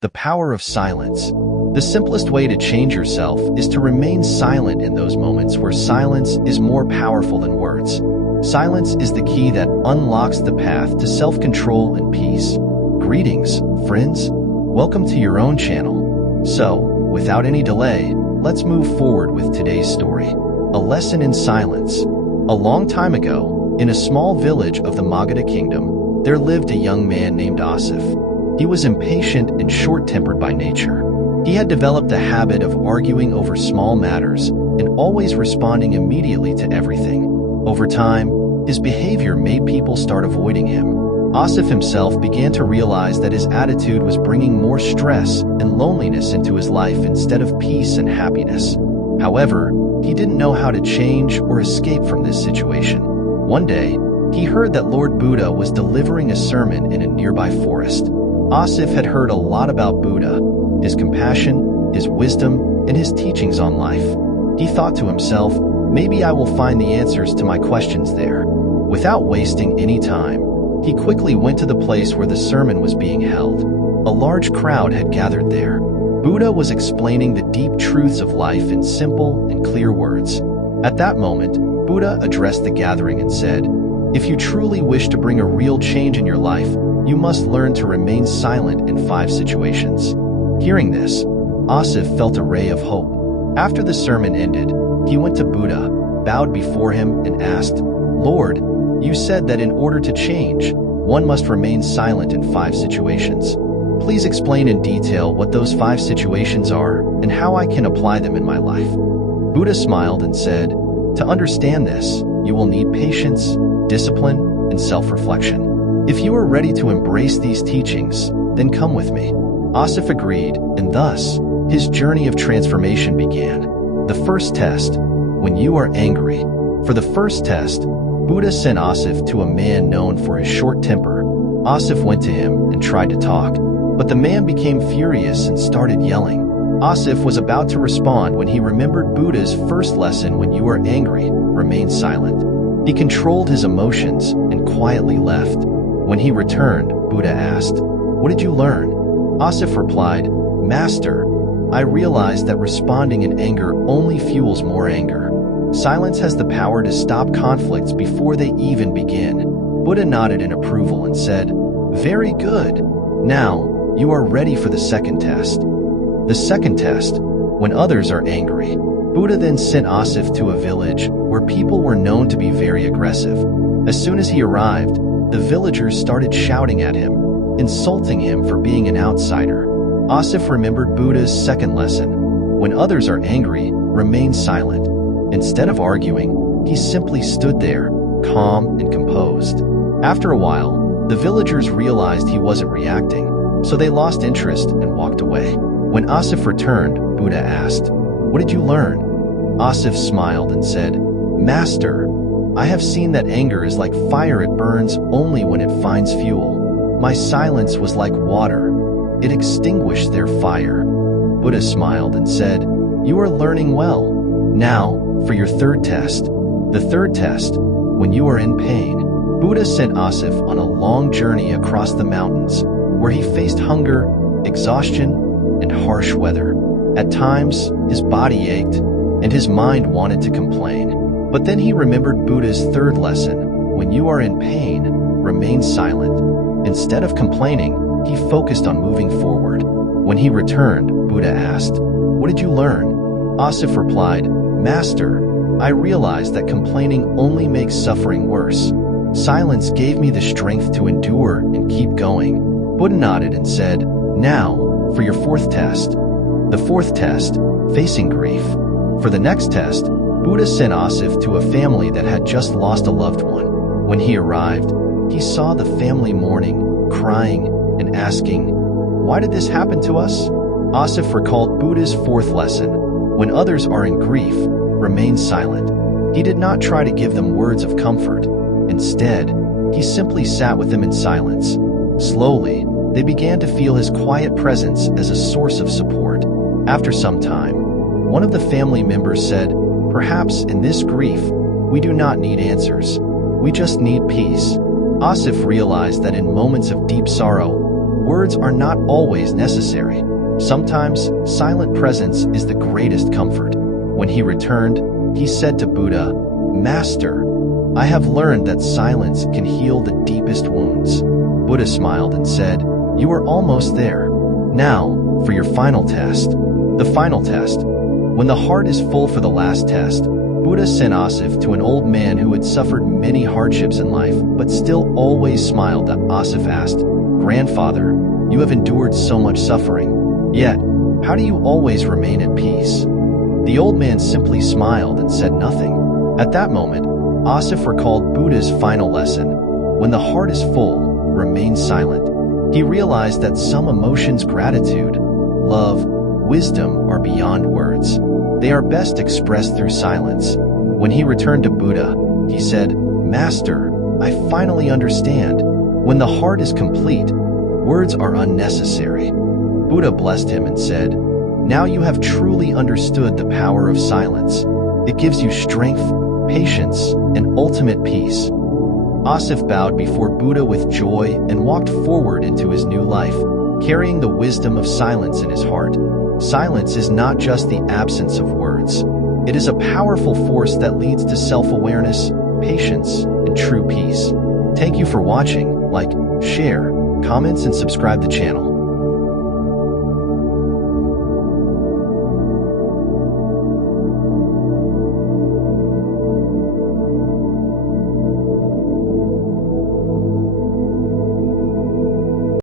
The power of silence. The simplest way to change yourself is to remain silent in those moments where silence is more powerful than words. Silence is the key that unlocks the path to self-control and peace. Greetings, friends. Welcome to your own channel. So, without any delay, let's move forward with today's story. A lesson in silence. A long time ago, in a small village of the Magadha kingdom, there lived a young man named Asif. He was impatient and short-tempered by nature. He had developed the habit of arguing over small matters and always responding immediately to everything. Over time, his behavior made people start avoiding him. Asif himself began to realize that his attitude was bringing more stress and loneliness into his life instead of peace and happiness. However, he didn't know how to change or escape from this situation. One day, he heard that Lord Buddha was delivering a sermon in a nearby forest. Asif had heard a lot about Buddha, his compassion, his wisdom, and his teachings on life. He thought to himself, maybe I will find the answers to my questions there. Without wasting any time, he quickly went to the place where the sermon was being held. A large crowd had gathered there. Buddha was explaining the deep truths of life in simple and clear words. At that moment, Buddha addressed the gathering and said, "If you truly wish to bring a real change in your life, you must learn to remain silent in 5 situations." Hearing this, Asif felt a ray of hope. After the sermon ended, he went to Buddha, bowed before him, and asked, "Lord, you said that in order to change, one must remain silent in 5 situations. Please explain in detail what those 5 situations are and how I can apply them in my life." Buddha smiled and said, "To understand this, you will need patience, discipline, and self-reflection. If you are ready to embrace these teachings, then come with me." Asif agreed, and thus, his journey of transformation began. The first test, when you are angry. For the first test, Buddha sent Asif to a man known for his short temper. Asif went to him and tried to talk, but the man became furious and started yelling. Asif was about to respond when he remembered Buddha's first lesson: when you are angry, remain silent. He controlled his emotions and quietly left. When he returned, Buddha asked, "What did you learn?" Asif replied, "Master, I realized that responding in anger only fuels more anger. Silence has the power to stop conflicts before they even begin." Buddha nodded in approval and said, "Very good. Now, you are ready for the second test." The second test, when others are angry. Buddha then sent Asif to a village where people were known to be very aggressive. As soon as he arrived, the villagers started shouting at him, insulting him for being an outsider. Asif remembered Buddha's second lesson: when others are angry, remain silent. Instead of arguing, he simply stood there, calm and composed. After a while, the villagers realized he wasn't reacting, so they lost interest and walked away. When Asif returned, Buddha asked, "What did you learn?" Asif smiled and said, "Master, I have seen that anger is like fire, it burns only when it finds fuel. My silence was like water. It extinguished their fire." Buddha smiled and said, "You are learning well. Now, for your third test." The third test, when you are in pain. Buddha sent Asif on a long journey across the mountains, where he faced hunger, exhaustion, and harsh weather. At times, his body ached, and his mind wanted to complain. But then he remembered Buddha's third lesson: when you are in pain, remain silent. Instead of complaining, he focused on moving forward. When he returned, Buddha asked, "What did you learn?" Asif replied, "Master, I realized that complaining only makes suffering worse. Silence gave me the strength to endure and keep going." Buddha nodded and said, "Now, for your fourth test." The fourth test, facing grief. For the next test, Buddha sent Asif to a family that had just lost a loved one. When he arrived, he saw the family mourning, crying, and asking, "Why did this happen to us?" Asif recalled Buddha's fourth lesson: when others are in grief, remain silent. He did not try to give them words of comfort. Instead, he simply sat with them in silence. Slowly, they began to feel his quiet presence as a source of support. After some time, one of the family members said, "Perhaps in this grief, we do not need answers. We just need peace." Asif realized that in moments of deep sorrow, Words are not always necessary. Sometimes, silent presence is the greatest comfort. When he returned, he said to Buddha, "Master, I have learned that silence can heal the deepest wounds." Buddha smiled and said, "You are almost there. Now, for your final test." The final test. When the heart is full for the last test, Buddha sent Asif to an old man who had suffered many hardships in life, but still always smiled. Asif asked, "Grandfather, you have endured so much suffering. Yet, how do you always remain at peace?" The old man simply smiled and said nothing. At that moment, Asif recalled Buddha's final lesson. When the heart is full, remain silent. He realized that some emotions, gratitude, love, wisdom, are beyond words. They are best expressed through silence. When he returned to Buddha, he said, "Master, I finally understand. When the heart is complete, words are unnecessary." Buddha blessed him and said, "Now you have truly understood the power of silence. It gives you strength, patience, and ultimate peace." Asif bowed before Buddha with joy and walked forward into his new life, carrying the wisdom of silence in his heart. Silence is not just the absence of words. It is a powerful force that leads to self-awareness, patience, and true peace. Thank you for watching. Like, share, comments, and subscribe the channel.